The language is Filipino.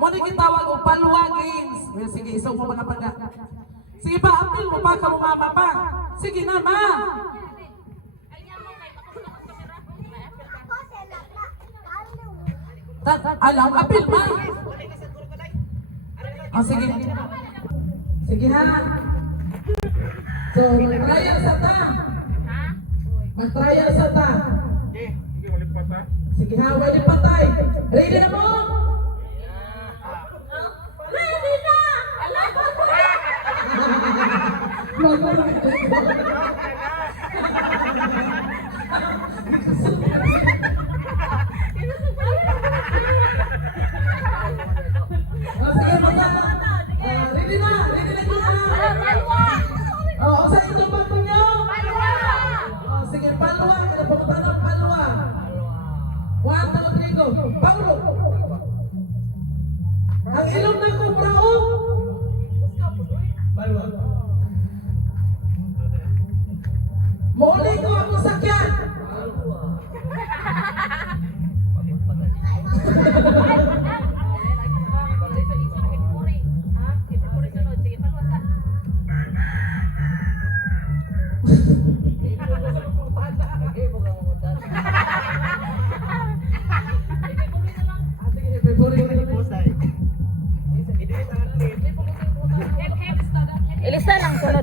Muna gitawag o paluwagins. Sige, isaw mo mga pagka. Sige pa, apil mo pa, kalumama pa. Sige na, ma. Alam, apil ma. O, sige. Sige ha. So, mag-trial sa ta. Mag-trial sa ta. Sige ha, wali patay. Ready na mo? Ready na! Sige, ready na! Ready na kita! Oo, sa ito ba po nyo? Sige, palwa. Ano pa matanong? Palwa. 1, 2, 3, go. Paulo. Ang ilong ng kubra o? Palwa. Mauli ko ako sakyan.